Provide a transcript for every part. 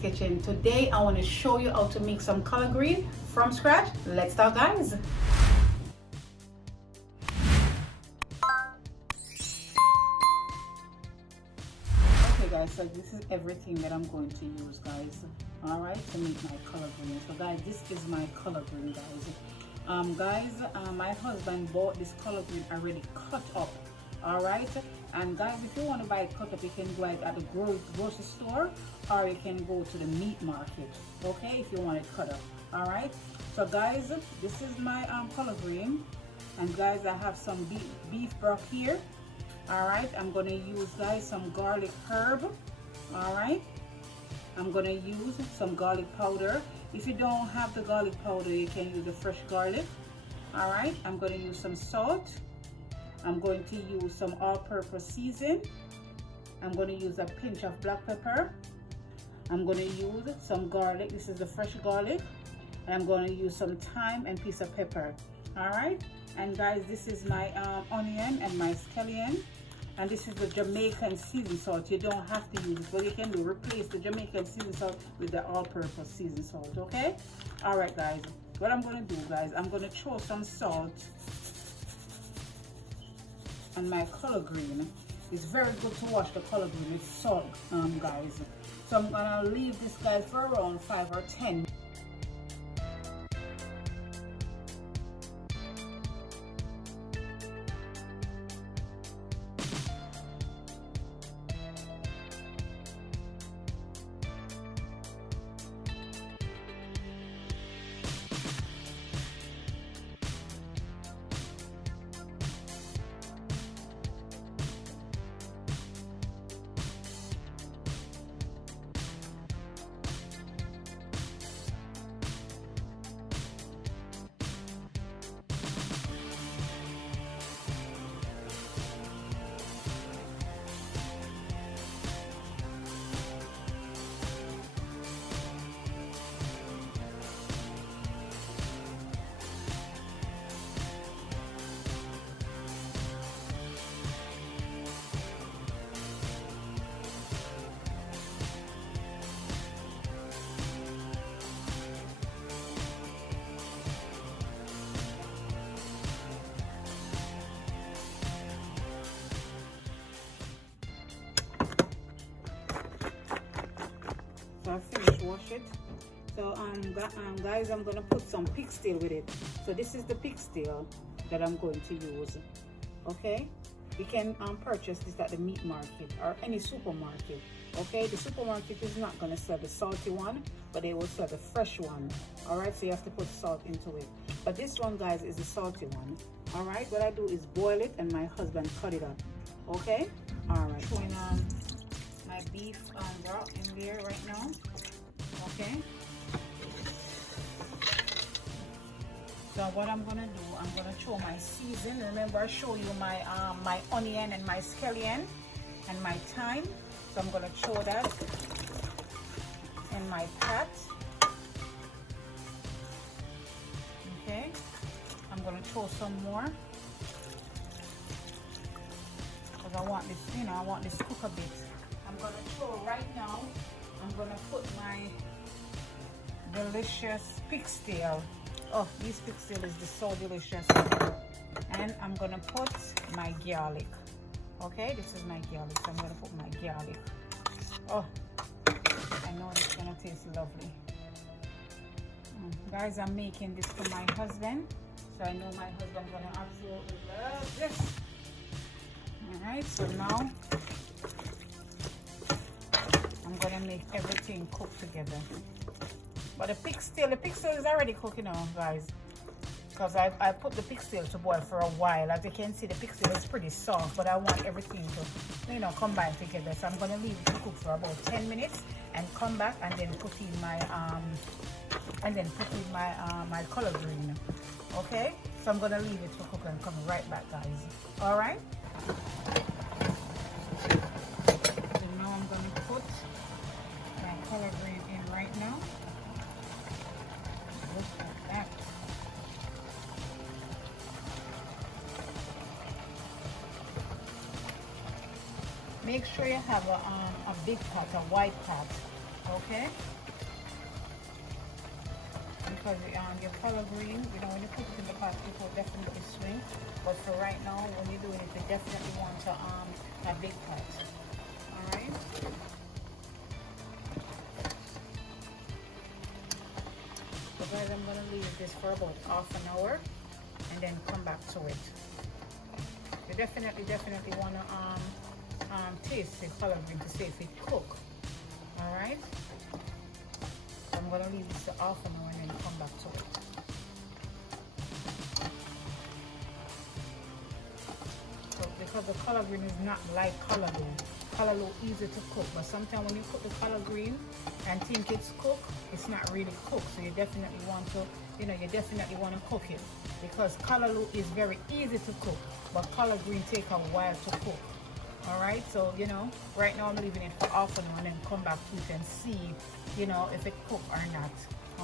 kitchen. Today I want to show you how to make some collard green from scratch. Let's start, guys. Okay guys, so this is everything that I'm going to use, guys, all right, to make my collard green. So guys, this is my collard green, guys. My husband bought this collard green already cut up, all right. And guys, if you want to buy it cut up, you can buy it at the grocery store, or you can go to the meat market, okay, if you want it cut up, all right. So guys, this is my collard green, and guys, I have some beef broth here, all right. I'm gonna use, guys, some garlic herb, all right. I'm gonna use some garlic powder. If you don't have the garlic powder, you can use the fresh garlic, all right. I'm gonna use some salt. I'm going to use some all-purpose season. I'm going to use a pinch of black pepper. I'm going to use some garlic. This is the fresh garlic. And I'm going to use some thyme and piece of pepper. All right. And guys, this is my onion and my scallion. And this is the Jamaican season salt. You don't have to use it. What you can do, replace the Jamaican season salt with the all-purpose season salt. Okay. All right, guys. What I'm going to do, guys, I'm going to throw some salt and my collard green. It's very good to wash the collard green with salt, guys. So I'm gonna leave this, guys, for around 5 or 10. So I finished wash it. So guys, I'm gonna put some pig tail with it. So this is the pig tail that I'm going to use. Okay, you can purchase this at the meat market or any supermarket. Okay, the supermarket is not gonna sell the salty one, but they will sell the fresh one. All right, so you have to put salt into it. But this one, guys, is the salty one. All right, what I do is boil it, and my husband cut it up. Okay, all right. Throwing my beef broth in there right now. Okay. So what I'm gonna do, I'm gonna throw my season. Remember, I show you my my onion and my scallion and my thyme. So I'm gonna throw that in my pot. Okay. I'm gonna throw some more because I want this, you know, I want this cook a bit. I'm gonna throw right now. I'm gonna put my delicious pig tail. Oh, this pig tail is so delicious. And I'm gonna put my garlic. Okay, this is my garlic. So I'm gonna put my garlic. Oh, I know it's gonna taste lovely. Guys, I'm making this for my husband, so I know my husband's gonna absolutely love this. All right, so now I'm gonna make everything cook together. But the pig tail is already cooking now, guys, because I put the pig tail to boil for a while. As you can see, the pig tail is pretty soft, but I want everything to, you know, combine together. So I'm gonna leave it to cook for about 10 minutes and come back and then put in my my collard green. Okay, so I'm gonna leave it to cook and come right back, guys. All right. So now I'm gonna put my collard green in right now. Look at that. Make sure you have a big pot, a white pot. Okay, because your color green, you know, when you put it in the pot, it will definitely swing. But for right now, when you're doing it, you definitely want to a big pot. All right. So guys, I'm gonna leave this for about half an hour and then come back to it. You definitely want to taste the color green to see if it cook. All right. I'm gonna leave this to half an hour and then come back to it. So because the color green is not like callaloo. Callaloo easy to cook, but sometimes when you cook the color green and think it's cooked, it's not really cooked. So you definitely want to, you know, you definitely want to cook it, because callaloo is very easy to cook, but color green take a while to cook. All right, so you know, right now I'm leaving it for half an hour and then come back to it and see, you know, if it cooked or not.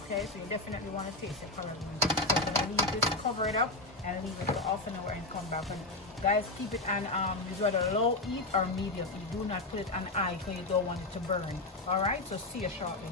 Okay, so you definitely want to taste the color green. So I'm gonna leave this, cover it up, and leave it for half an hour and come back. And guys, keep it on is whether low heat or medium heat. Do not put it on high because you don't want it to burn. All right, so see you shortly.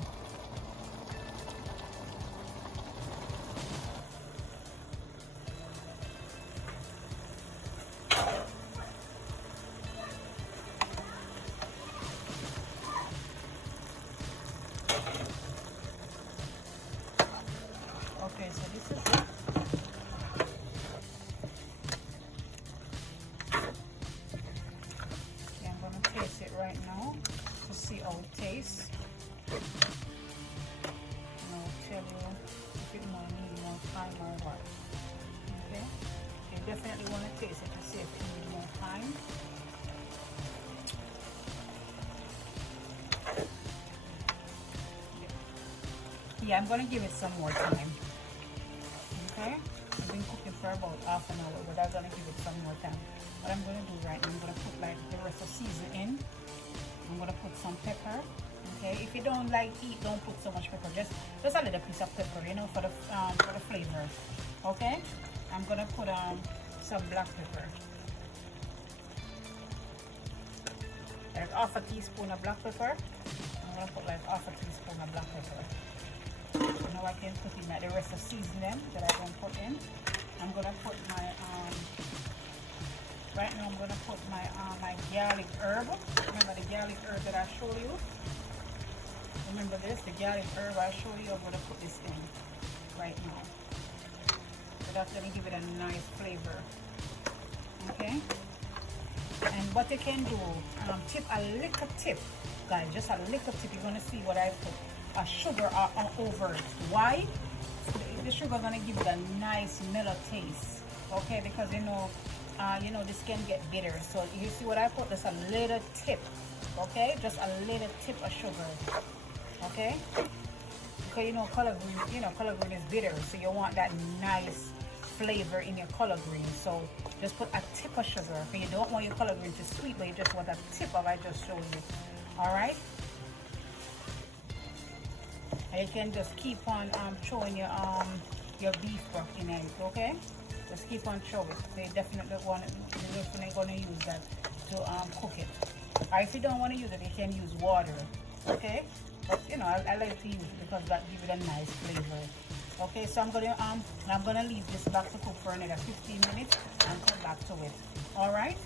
Okay, so this is it. Okay, I'm gonna taste it right now to see how it tastes. And I'll tell you if it might need more time or what. Okay, you definitely want to taste it to see if it needs more time. Yeah, I'm gonna give it some more time. Okay, I've been cooking for about half an hour, but I'm gonna give it some more time. What I'm gonna do right now, I'm gonna put like the rest of season in. I'm gonna put some pepper. Okay, if you don't like heat, don't put so much pepper. Just a little piece of pepper, you know, for the flavor. Okay, I'm gonna put some black pepper, like half a teaspoon of black pepper. I'm gonna put like half a teaspoon of black pepper. Now I can put in like the rest of seasoning that I don't put in. I'm gonna put my right now I'm gonna put my my garlic herb. Remember the garlic herb that I showed you? Remember this, the garlic herb I showed you? I'm gonna put this in right now. So that's gonna give it a nice flavor. Okay? And what you can do, tip, a little tip, guys, just a little tip. You're gonna see what I put. A sugar over it. Why? The sugar gonna give it a nice mellow taste. Okay, because you know this can get bitter. So you see what I put? Just a little tip. Okay, just a little tip of sugar. Okay, because you know color green is bitter, so you want that nice flavor in your color green. So just put a tip of sugar. Because you don't want your color green to sweet, but you just want a tip of I just showed you. All right. And you can just keep on throwing your beef broth in it, okay? Just keep on throwing. So you definitely gonna use that to cook it. Or if you don't want to use it, you can use water, okay? But you know, I like to use it because that gives it a nice flavor. Okay, so I'm gonna leave this back to cook for another 15 minutes and come back to it. All right.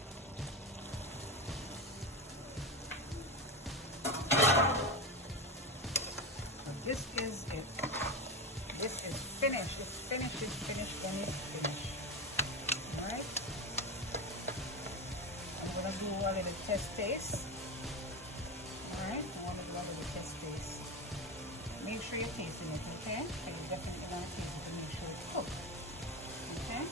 This is it. This is finished. It's finished. It's finished. And it's finished. All right. I'm gonna do a little test taste. All right. I want to do a little test taste. Make sure you're tasting it, okay? So you definitely want to taste it to make sure it's cooked. Okay.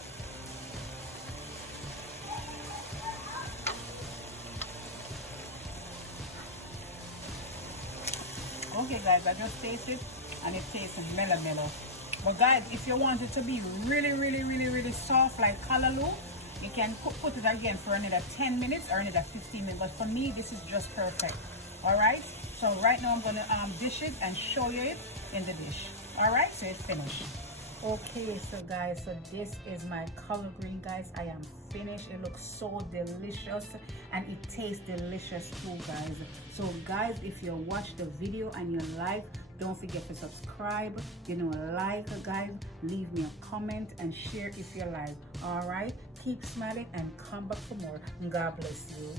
Okay guys, I just tasted and it tastes mellow. But guys, if you want it to be really soft like callaloo, you can put it again for another 10 minutes or another 15 minutes. But for me, this is just perfect. All right, so right now I'm gonna dish it and show you it in the dish. All right, so it's finished. Okay, so guys, so this is my color green, guys. I am finished. It looks so delicious and it tastes delicious too, guys. So guys, if you watch the video and you like, don't forget to subscribe, you know, like, guys, leave me a comment and share if you like. All right, keep smiling and come back for more. God bless you.